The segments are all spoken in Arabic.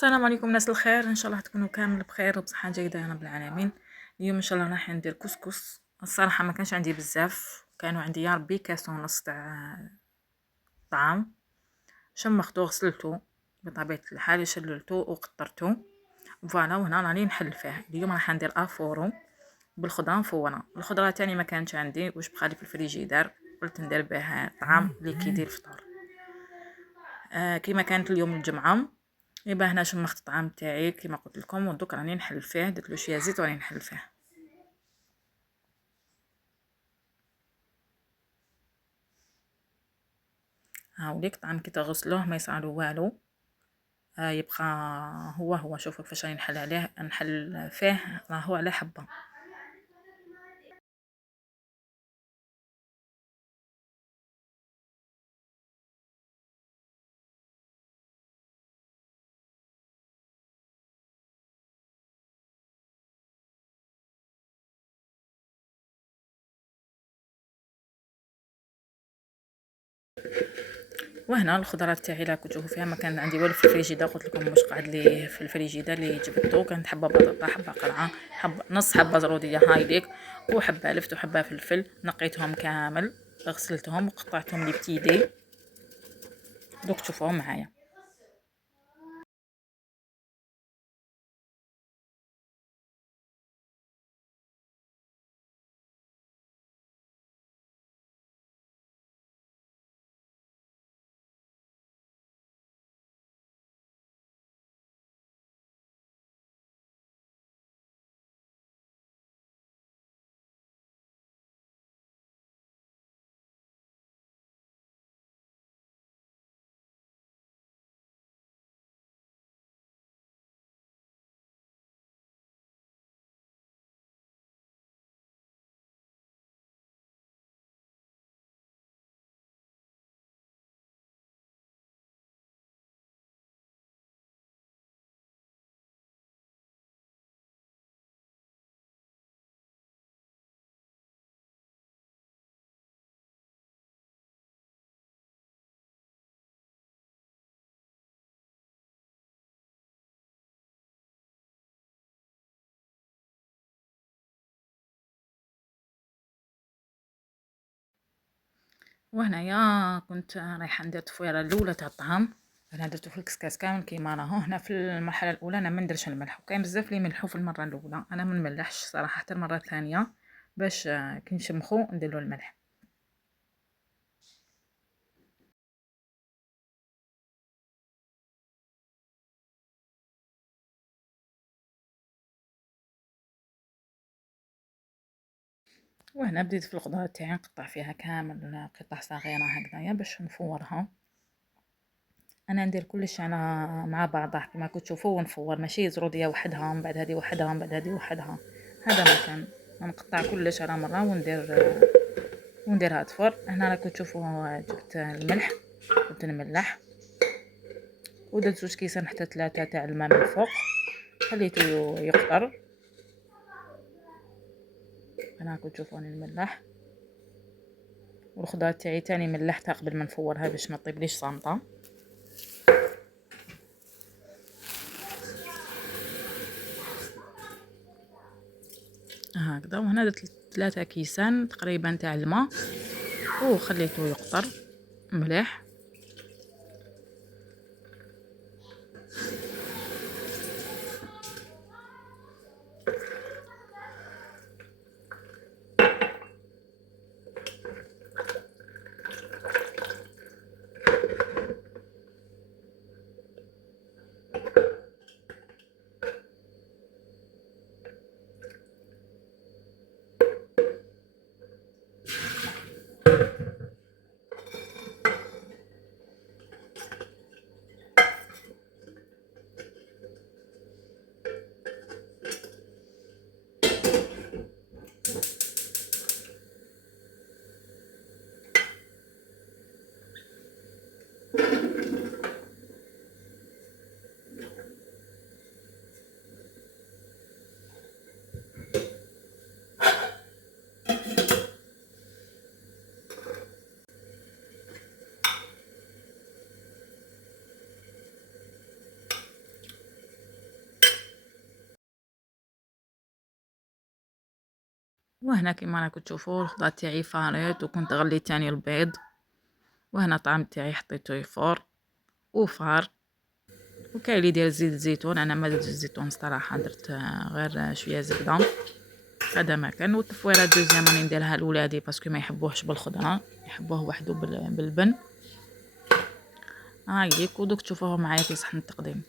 السلام عليكم ناس الخير، ان شاء الله تكونوا كامل بخير وبصحه جيده يا رب العالمين. اليوم ان شاء الله راح ندير كسكس. الصراحه ما كانش عندي بزاف، كانوا عندي يا ربي كاسو ونص تاع طعام. شمختو غسلتو بطبيعه الحال، شللتو وقطرتو فوالا. وهنا راني نحل فيه. اليوم راح ندير افورو بالخضره مفوره. الخضره تاني ما كانتش عندي واش بقالي في الفريجيدار، قلت ندير بها طعام اللي كيدير الفطور. كيما كانت اليوم الجمعه، يبقى هنا شمخت الطعام تاعي كيما قلت لكم، ودوك راني نحل فيه. درت له شويه زيت وراني نحل فيه. هاوليك الطعام كي تغسلوه ما يصعلو والو، يبقى هو شوفوا كيفاش راني نحل عليه، نحل فيه راهو على حبه. وهنا الخضرات تاعي لا كنت فيها ما كان عندي والو في الفريجيدار، قلت لكم واش قعد لي في الفريجيدار اللي جبدته. كانت حبه بطاطا، حبه قرعه، نص حبه زروديه هايليك، وحبه لفت وحبه فلفل. نقيتهم كامل، غسلتهم وقطعتهم لي بتيدي. دوك تشوفوهم معايا. وهنايا كنت رايحه ندير التفويره الاولى تاع الطعام. انا درتو في الكسكاس كامل كيما راهو. هنا في المرحله الاولى انا ما نديرش الملح، وكاين بزاف اللي يملحوا في المره الاولى. انا ما نملحش صراحه حتى المره الثانيه، باش كي نشمخو نديرلو الملح. وهنا بديت في الخضره تاعي نقطع فيها كامل قطع صغيره هكذايا باش نفورها. انا ندير كلش على مع بعضه كما كنت تشوفوا، ونفور ماشي زروديه وحدها من بعد هذه وحدها من بعد هذه وحدها. هذا ما كان، نقطع كلش على مره ونديرها تفور. هنا راكم تشوفوا جبت الملح، كنت نملح ودرت 2 كيسان حتى 3 تاع الماء من الفوق، خليته يقطر. هنا راكم تشوفوني نملح، والخضره تاعي تاني ملحتها قبل ما نفورها باش ما طيبليش صامته. هكذا. وهنا درت 3 كيسان تقريبا تاع الماء وخليته يقطر مليح. وهنا كيما راكم تشوفوا الخضار تاعي فارت، وكنت غليت تاني البيض. وهنا الطعام تاعي حطيته يفور وفار. وكاين اللي يدير زيت الزيتون، انا ما درتش الزيتون الصراحه، درت غير شويه زبده. هذا ما كان. والتفويره دوزيام راني نديرها لولادي باسكو ما يحبوهش بالخضره، يحبوه وحده بالبن. هايليك. ودوك تشوفوه معايا في صحن التقديم.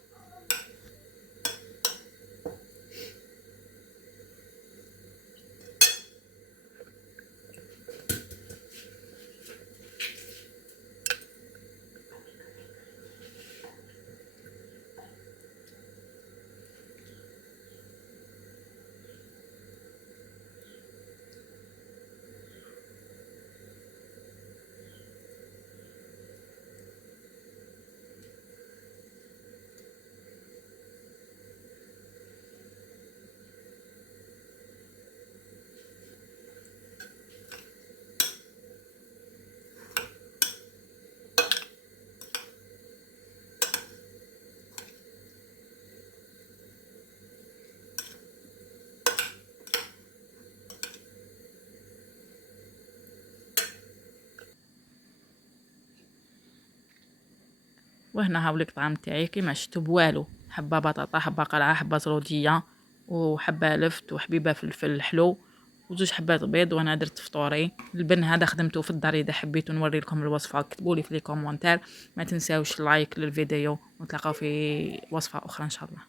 وهنا هاوليك الطعام تاعي كيما شفتوا بوالو، حبه بطاطا، حبه قرعه، حبه زروديه، وحبه لفت، وحبيبه فلفل حلو، وزوج حبات بيض. وانا درت فطوري. البن هذا خدمته في الدار، اذا حبيتوا نوري لكم الوصفه كتبوا لي في لي كومونتير. ما تنساوش لايك للفيديو، ونتلاقاو في وصفه اخرى ان شاء الله.